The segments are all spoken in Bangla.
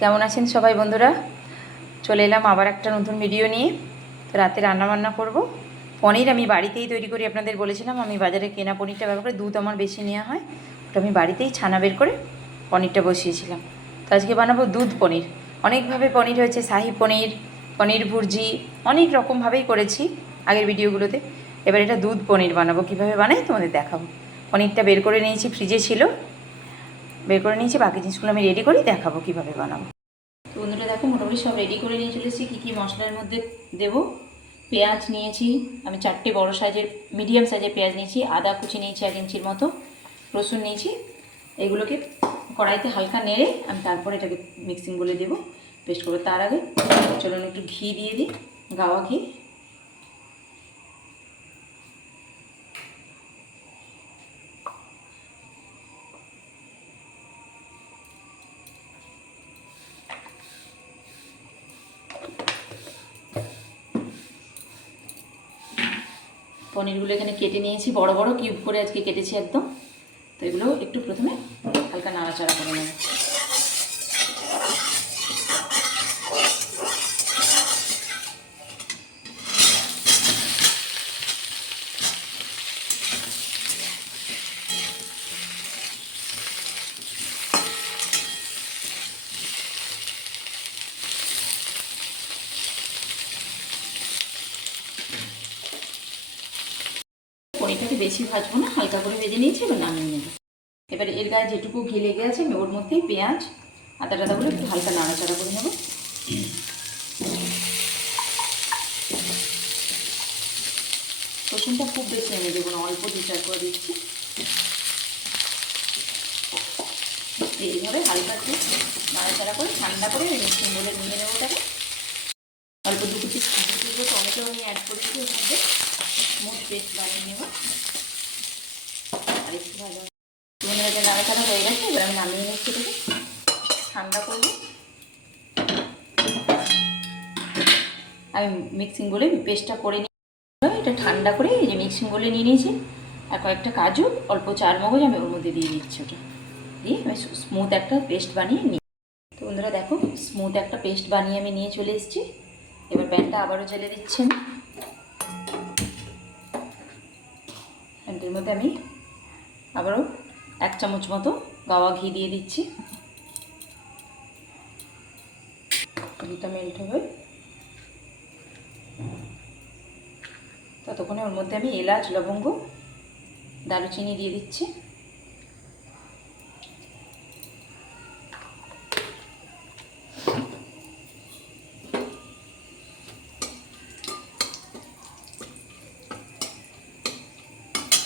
কেমন আছেন সবাই বন্ধুরা? চলে এলাম আবার একটা নতুন ভিডিও নিয়ে। রাতে রান্নাবান্না করব। পনির আমি বাড়িতেই তৈরি করি, আপনাদের বলেছিলাম। আমি বাজারে কেনা পনিরটা ব্যবহার করে, দুধ আমার বেশি নেওয়া হয়, ওটা আমি বাড়িতেই ছানা বের করে পনিরটা বসিয়েছিলাম। তো আজকে বানাবো দুধ পনির। অনেকভাবে পনির হয়েছে, শাহি পনির, পনির ভুর্জি, অনেক রকমভাবেই করেছি আগের ভিডিওগুলোতে। এবার এটা দুধ পনির বানাবো। কীভাবে বানাই তোমাদের দেখাবো। পনিরটা বের করে নিয়েছি, ফ্রিজে ছিল, বের করে নিয়েছি। বাকি জিনিসগুলো আমি রেডি করি, দেখাবো কীভাবে বানাবো। তো বন্ধুরা দেখো, মোটামুটি সব রেডি করে নিয়ে চলেছি। কী কী মশলার মধ্যে দেব। পেঁয়াজ নিয়েছি আমি 4টে বড় সাইজের, মিডিয়াম সাইজের পেঁয়াজ নিয়েছি। আদা কুচি নিয়েছি 1 ইঞ্চির মতো, রসুন নিয়েছি। এগুলোকে কড়াইতে হালকা নেড়ে আমি তারপরে এটাকে মিক্সিং বলে দেবো, পেস্ট করবো। তার আগে চলুন একটু ঘি দিয়ে দিই, গাওয়া ঘি। পনিরগুলো এখানে কেটে নিয়েছি, বড় বড় কিউব করে আজকে কেটেছি একদম। তো এগুলো একটু প্রথমে হালকা নাড়াচাড়া করে নেব। পনিরটাকে বেশি ভাজবো না, হালকা করে ভেজে নিয়েছি, এবার নামিয়ে নেব। এবার এর গায়ে যেটুকু ঘি লেগে আছে আমি ওর মধ্যেই পেঁয়াজ আদা টাদাগুলো একটু হালকা নাড়াচাড়া করে নেব। রসুনটা খুব বেশি আমি দেবো না, অল্প 2-4 করে দিচ্ছি। এইভাবে হালকা একটু নাড়াচাড়া করে ঠান্ডা করে মিক্সিং বলে নিয়ে নেবো ওটাকে। অল্প 2 পিস টমেটো আমি অ্যাড করেছি ওর মধ্যে, স্মুথ পেস্ট বানিয়ে নেব। আর একটু ভালো নাড়াচাড়া হয়ে গেছে, এবার আমি নামিয়ে নিচ্ছি এটাকে, ঠান্ডা করবো। আমি মিক্সিং বলে পেস্টটা করে নিই, এটা ঠান্ডা করে এই যে মিক্সিং বলে নিয়ে নিয়েছি। আর কয়েকটা কাজু, অল্প 4 মগজ আমি ওর মধ্যে দিয়ে দিচ্ছি। ওটা দিয়ে আমি স্মুথ একটা পেস্ট বানিয়ে নিই। তো বন্ধুরা দেখো, স্মুথ একটা পেস্ট বানিয়ে আমি নিয়ে চলে এসেছি। এবার প্যানটা আবারও জ্বেলে দিচ্ছি আমি। প্যানটার মধ্যে আমি আবারও 1 চামচ মতো গাওয়া ঘি দিয়ে দিচ্ছি। ঘিটা মেল্ট হবে, ততক্ষণে ওর মধ্যে আমি এলাচ, লবঙ্গ, দারুচিনি দিয়ে দিচ্ছি।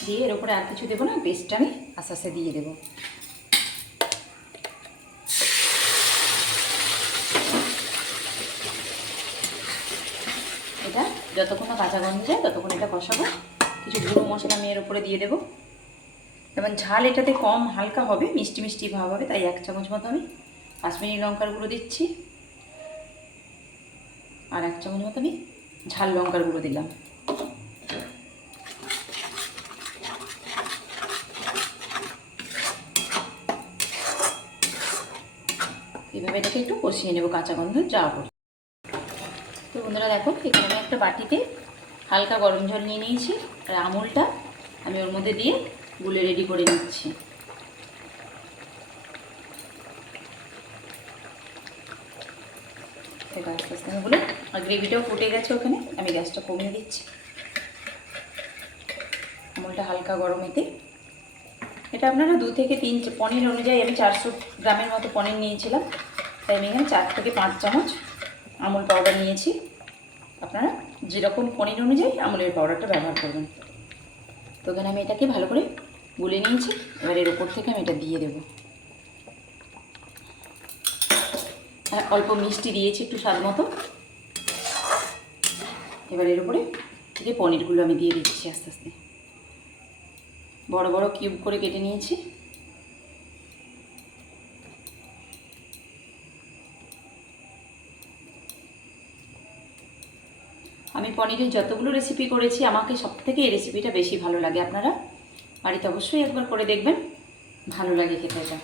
দিয়ে এর উপরে আর কিছু দেবো না, পেস্টটা আমি আস্তে আস্তে দিয়ে দেবো। এটা যতক্ষণ না কাঁচা গন্ধ যায় ততক্ষণ এটা কষাবো। কিছু গুঁড়ো মশলা আমি এর উপরে দিয়ে দেবো। যেমন ঝাল এটাতে কম হালকা হবে, মিষ্টি মিষ্টি ভাব হবে, তাই 1 চামচ মতো আমি কাশ্মীরি লঙ্কার গুঁড়ো দিচ্ছি। আর 1 চামচ মতো আমি ঝাল লঙ্কার গুঁড়ো দিলাম। এইভাবে এটাকে একটু কষিয়ে নেবো কাঁচা গন্ধ যাওয়া পড়ে। তো বন্ধুরা দেখো, এখানে আমি একটা বাটিতে হালকা গরম জল নিয়ে নিয়েছি, আর আমুলটা আমি ওর মধ্যে দিয়ে গুলে রেডি করে নিচ্ছি। এটা আস্তে আস্তে আমি বলে, আর গ্রেভিটাও ফুটে গেছে ওখানে, আমি গ্যাসটা কমিয়ে দিচ্ছি। আমুলটা হালকা গরমেতে, এটা আপনারা 2 থেকে 3 পনির অনুযায়ী, আমি 400 গ্রামের মতো পনির নিয়েছিলাম, তাই আমি এখানে 4 থেকে 5 চামচ আমুল পাউডার নিয়েছি। আপনারা যেরকম পনির অনুযায়ী আমুলের পাউডারটা ব্যবহার করবেন। তো এখানে আমি এটাকে ভালো করে গুলে নিয়েছি। এবার এর উপর থেকে আমি এটা দিয়ে দেবো। আর অল্প মিষ্টি দিয়েছি একটু স্বাদ মতো। এবার এর উপরে থেকে পনিরগুলো আমি দিয়ে দিচ্ছি আস্তে আস্তে। বড় বড় কিউব করে কেটে নিয়েছি। আমি পনিরের যতগুলো রেসিপি করেছি, আমাকে সবথেকে এই রেসিপিটা বেশি ভালো লাগে। আপনারা বাড়িতে অবশ্যই একবার করে দেখবেন, ভালো লাগে খেতে এটা।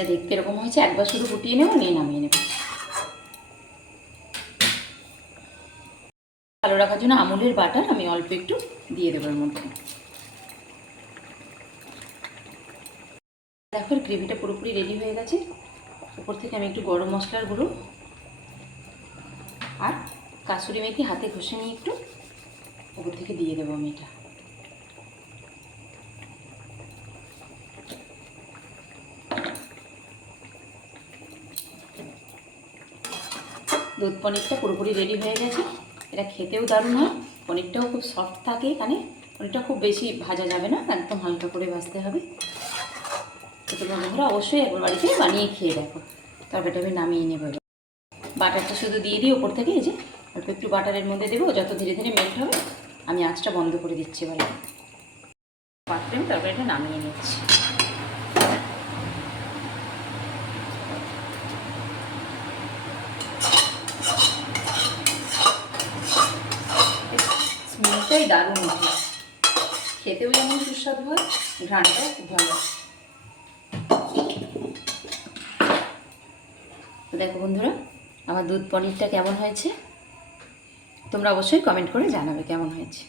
পনিরটা দেখতে এরকম হয়েছে, একবার শুধু ফুটিয়ে নেব, নিয়ে নামিয়ে নেব। ভালো রাখার জন্য আমুলের বাটার আমি অল্প একটু দিয়ে দেবো এর মধ্যে। দেখো গ্রেভিটা পুরোপুরি রেডি হয়ে গেছে। উপর থেকে আমি একটু গরম মশলার গুঁড়ো আর কাসুরি মেথি হাতে ঘষে নিয়ে একটু উপর থেকে দিয়ে দেবো আমি এটা। দুধ পনিরটা পুরোপুরি রেডি হয়ে গেছে। এটা খেতেও দারুণ হয়, পনিরটাও খুব সফট থাকে। এখানে পনিরটা খুব বেশি ভাজা যাবে না, একদম হালকা করে ভাজতে হবে। তো তোমরা বন্ধুরা অবশ্যই একবার বাড়িতে বানিয়ে খেয়ে দেখো। তারপরে আমি নামিয়ে নেব। বাটারটা শুধু দিয়ে দিই ওপর থেকে, এই যে অল্প একটু বাটারের মধ্যে দেবো, যত ধীরে ধীরে মেল্ট হবে। আমি আঁচটা বন্ধ করে দিচ্ছি এবার পাত্রে। আমি তারপরে এটা নামিয়ে নিচ্ছি। স্মেলটাই দারুণ ওঠে, খেতেও যেমন সুস্বাদু হয়, ঘ্রাণটাও খুব ভালো। তো দেখো বন্ধুরা আমার দুধ পনিরটা কেমন হয়েছে, তোমরা অবশ্যই কমেন্ট করে জানাবে কেমন হয়েছে।